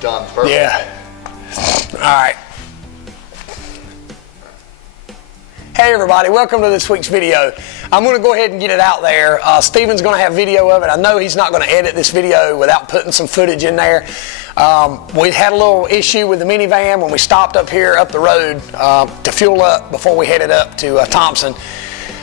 Done. Perfect. Yeah. All right. Hey everybody, welcome to this week's video. I'm going to go ahead and get it out there. Steven's going to have video of it. I know he's not going to edit this video without putting some footage in there. We had a little issue with the minivan when we stopped up here up the road to fuel up before we headed up to Thompson.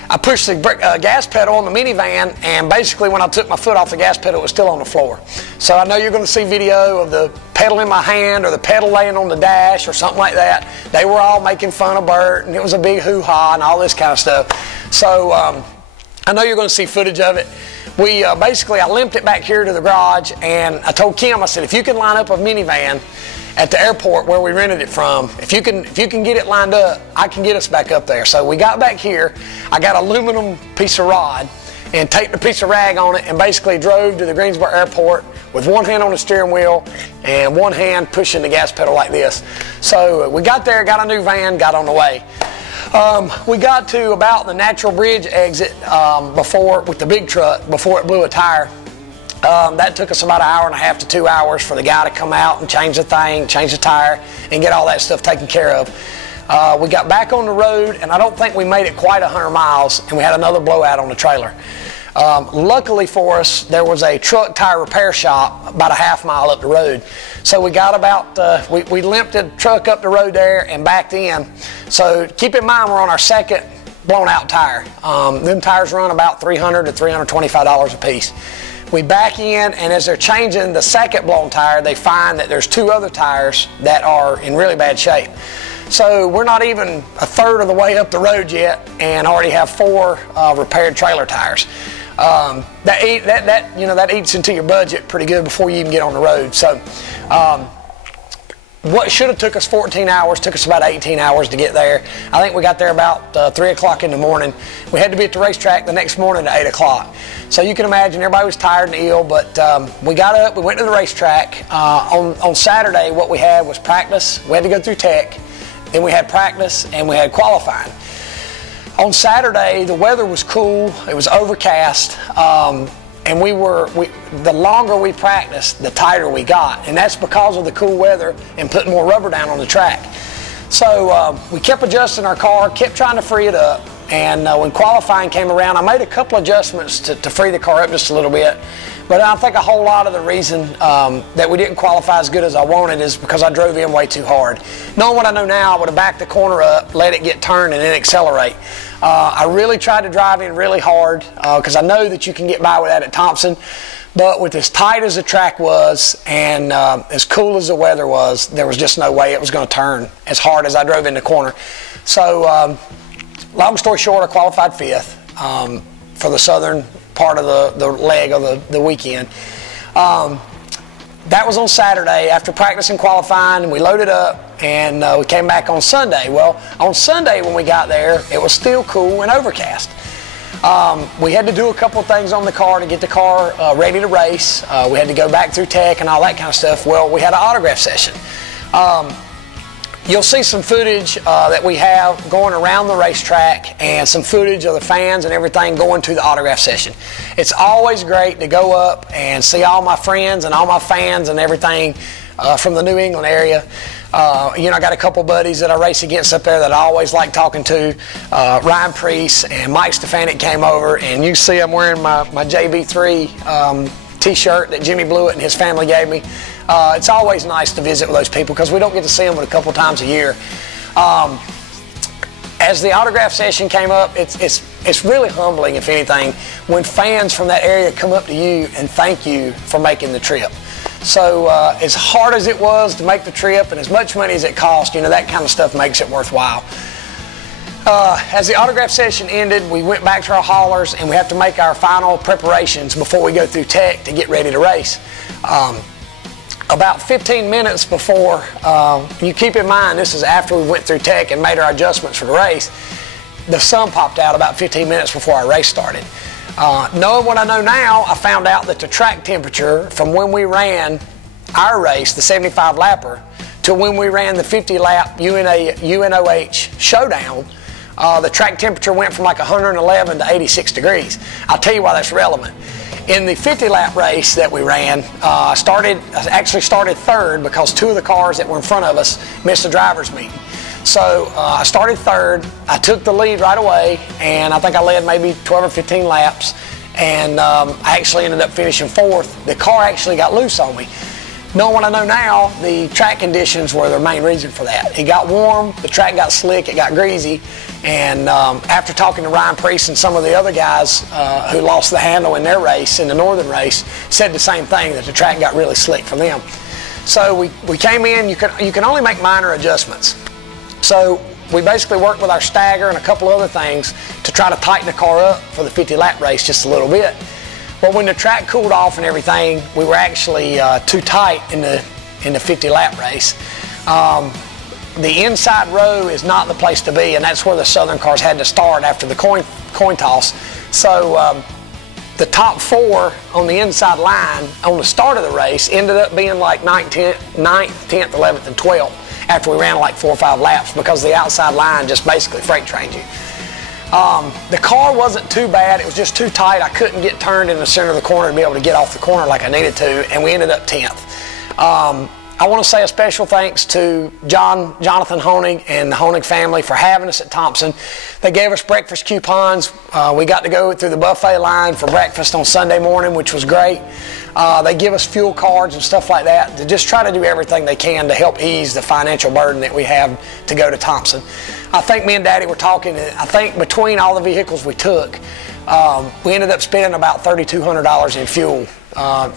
I pushed the gas pedal on the minivan, and basically when I took my foot off the gas pedal, it was still on the floor. So I know you're going to see video of the pedal in my hand or the pedal laying on the dash or something like that. They were all making fun of Burt, and it was a big hoo-ha and all this kind of stuff. So I know you're going to see footage of it. We basically, I limped it back here to the garage, and I told Kim, I said, if you can line up a minivan at the airport where we rented it from, if you can get it lined up, I can get us back up there. So we got back here. I got an aluminum piece of rod and taped a piece of rag on it, and basically drove to the Greensboro airport with one hand on the steering wheel and one hand pushing the gas pedal like this. So we got there, got a new van, got on the way. We got to about the Natural Bridge exit before, with the big truck, before it blew a tire. That took us about an hour and a half to 2 hours for the guy to come out and change the thing, change the tire, and get all that stuff taken care of. We got back on the road, and I don't think we made it quite 100 miles, and we had another blowout on the trailer. Luckily for us, there was a truck tire repair shop about a half mile up the road. So we got about, we limped the truck up the road there and backed in. So keep in mind, we're on our second blown out tire. Them tires run about $300 to $325 a piece. We back in, and as they're changing the second blown tire, they find that there's two other tires that are in really bad shape. So we're not even a third of the way up the road yet, and already have four repaired trailer tires. That eats into your budget pretty good before you even get on the road. So what should have took us 14 hours took us about 18 hours to get there. I think we got there about 3 o'clock in the morning. We had to be at the racetrack the next morning at 8 o'clock. So you can imagine everybody was tired and ill, but we got up, we went to the racetrack. On Saturday, what we had was practice. We had to go through tech. Then we had practice, and we had qualifying. On Saturday, the weather was cool. It was overcast. And the longer we practiced, the tighter we got. And that's because of the cool weather and putting more rubber down on the track. So we kept adjusting our car, kept trying to free it up. And when qualifying came around, I made a couple adjustments to free the car up just a little bit. But I think a whole lot of the reason that we didn't qualify as good as I wanted is because I drove in way too hard. Knowing what I know now, I would have backed the corner up, let it get turned, and then accelerate. I really tried to drive in really hard because I know that you can get by with that at Thompson. But with as tight as the track was and as cool as the weather was, there was just no way it was going to turn as hard as I drove in the corner. So long story short, I qualified fifth for the southern part of the leg of the weekend. That was on Saturday after practice and qualifying, and we loaded up, and we came back on Sunday. Well, on Sunday when we got there, it was still cool and overcast. We had to do a couple of things on the car to get the car ready to race. We had to go back through tech and all that kind of stuff. Well, we had an autograph session. You'll see some footage that we have going around the racetrack, and some footage of the fans and everything going to the autograph session. It's always great to go up and see all my friends and all my fans and everything from the New England area. I got a couple buddies that I race against up there that I always like talking to. Ryan Priest and Mike Stefanik came over, and you see I'm wearing my JB3 t-shirt that Jimmy Blewett and his family gave me. It's always nice to visit with those people because we don't get to see them but a couple times a year. As the autograph session came up, it's really humbling, if anything, when fans from that area come up to you and thank you for making the trip. So as hard as it was to make the trip and as much money as it cost, that kind of stuff makes it worthwhile. As the autograph session ended, we went back to our haulers, and we have to make our final preparations before we go through tech to get ready to race. About 15 minutes before, you keep in mind this is after we went through tech and made our adjustments for the race, the sun popped out about 15 minutes before our race started. Knowing what I know now, I found out that the track temperature from when we ran our race, the 75 lapper, to when we ran the 50 lap UNOH showdown, the track temperature went from like 111 to 86 degrees. I'll tell you why that's relevant. In the 50 lap race that we ran, I actually started third because two of the cars that were in front of us missed the driver's meeting. So I started third. I took the lead right away, and I think I led maybe 12 or 15 laps, and I actually ended up finishing fourth. The car actually got loose on me. Knowing what I know now, the track conditions were the main reason for that. It got warm, the track got slick, it got greasy, and after talking to Ryan Priest and some of the other guys who lost the handle in their race, in the northern race, said the same thing, that the track got really slick for them. So we came in. You can only make minor adjustments. So we basically worked with our stagger and a couple other things to try to tighten the car up for the 50 lap race just a little bit. But when the track cooled off and everything, we were actually too tight in the 50 lap race. The inside row is not the place to be, and that's where the Southern cars had to start after the coin toss. So the top four on the inside line on the start of the race ended up being like 9th, 10th, 11th, and 12th after we ran like 4 or 5 laps, because the outside line just basically freight trained you. The car wasn't too bad, it was just too tight. I couldn't get turned in the center of the corner to be able to get off the corner like I needed to, and we ended up 10th. I want to say a special thanks to Jonathan Honig and the Honig family for having us at Thompson. They gave us breakfast coupons. We got to go through the buffet line for breakfast on Sunday morning, which was great. They give us fuel cards and stuff like that to just try to do everything they can to help ease the financial burden that we have to go to Thompson. I think me and Daddy were talking, I think between all the vehicles we took, we ended up spending about $3,200 in fuel.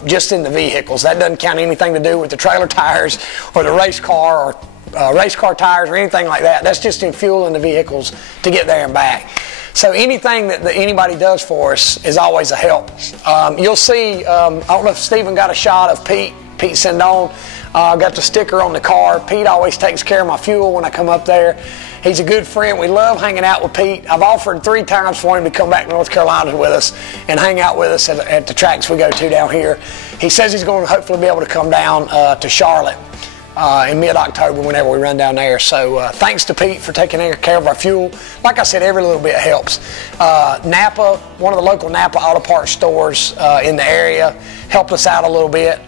Just in the vehicles. That doesn't count anything to do with the trailer tires or the race car or race car tires or anything like that. That's just in fuel in the vehicles to get there and back. So anything that anybody does for us is always a help. You'll see, I don't know if Stephen got a shot of Pete Sendone. Got the sticker on the car. Pete always takes care of my fuel when I come up there. He's a good friend. We love hanging out with Pete. I've offered 3 times for him to come back to North Carolina with us and hang out with us at the tracks we go to down here. He says he's going to hopefully be able to come down to Charlotte in mid-October whenever we run down there. So thanks to Pete for taking care of our fuel. Like I said, every little bit helps. Napa, one of the local Napa auto parts stores in the area, helped us out a little bit.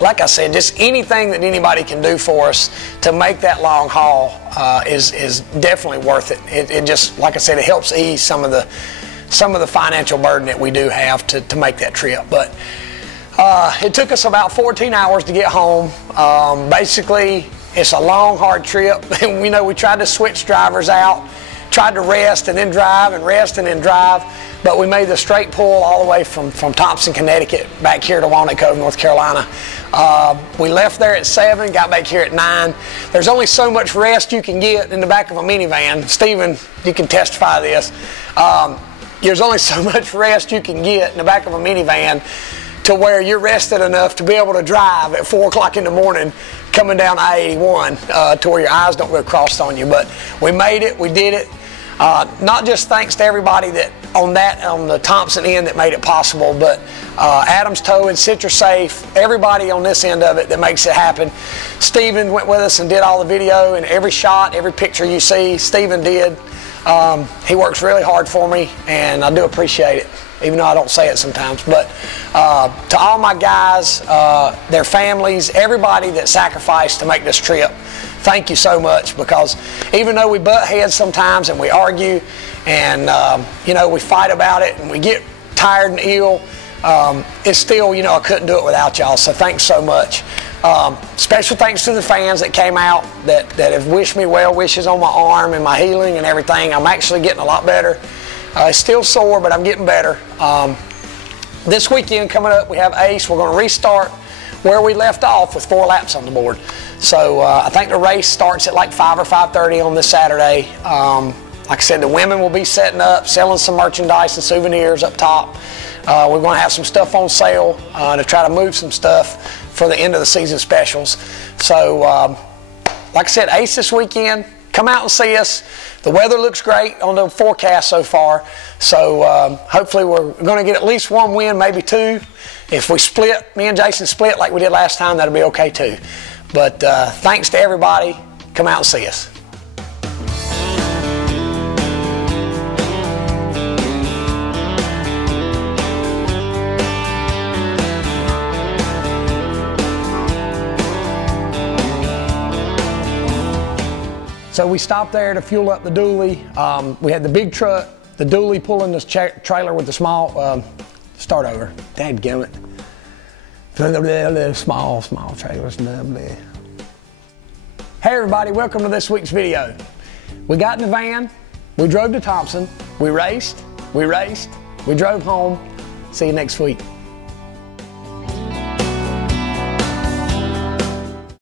Like I said, just anything that anybody can do for us to make that long haul is definitely worth it. It just, like I said, it helps ease some of the financial burden that we do have to make that trip. But it took us about 14 hours to get home. Basically, it's a long, hard trip. We know we tried to switch drivers out, tried to rest and then drive, and rest and then drive. But we made the straight pull all the way from Thompson, Connecticut, back here to Walnut Cove, North Carolina. We left there at 7, got back here at 9. There's only so much rest you can get in the back of a minivan. Stephen, you can testify to this. There's only so much rest you can get in the back of a minivan to where you're rested enough to be able to drive at 4 o'clock in the morning coming down I-81 to where your eyes don't go crossed on you. But we made it, we did it. Not just thanks to everybody that on the Thompson end that made it possible, but Adams Towing, Citrus Safe, everybody on this end of it that makes it happen. Stephen went with us and did all the video, and every shot, every picture you see, Stephen did. He works really hard for me, and I do appreciate it, even though I don't say it sometimes. But to all my guys, their families, everybody that sacrificed to make this trip, thank you so much, because even though we butt heads sometimes and we argue and we fight about it and we get tired and ill, it's still, I couldn't do it without y'all. So thanks so much. Special thanks to the fans that came out that have wished me well wishes on my arm and my healing and everything. I'm actually getting a lot better. It's still sore, but I'm getting better. This weekend coming up, we have Ace. We're going to restart where we left off with 4 laps on the board. So I think the race starts at like 5 or 5:30 on this Saturday. Like I said, the women will be setting up, selling some merchandise and souvenirs up top. We're going to have some stuff on sale to try to move some stuff for the end of the season specials. So like I said, Ace this weekend. Come out and see us. The weather looks great on the forecast so far. So hopefully we're going to get at least 1 win, maybe 2. If we split, me and Jason split like we did last time, that'll be okay too. But thanks to everybody. Come out and see us. So we stopped there to fuel up the dually. We had the big truck, the dually pulling this trailer with the small, start over, dadgummit. Small trailers. Hey everybody, welcome to this week's video. We got in the van, we drove to Thompson, we raced, we drove home. See you next week.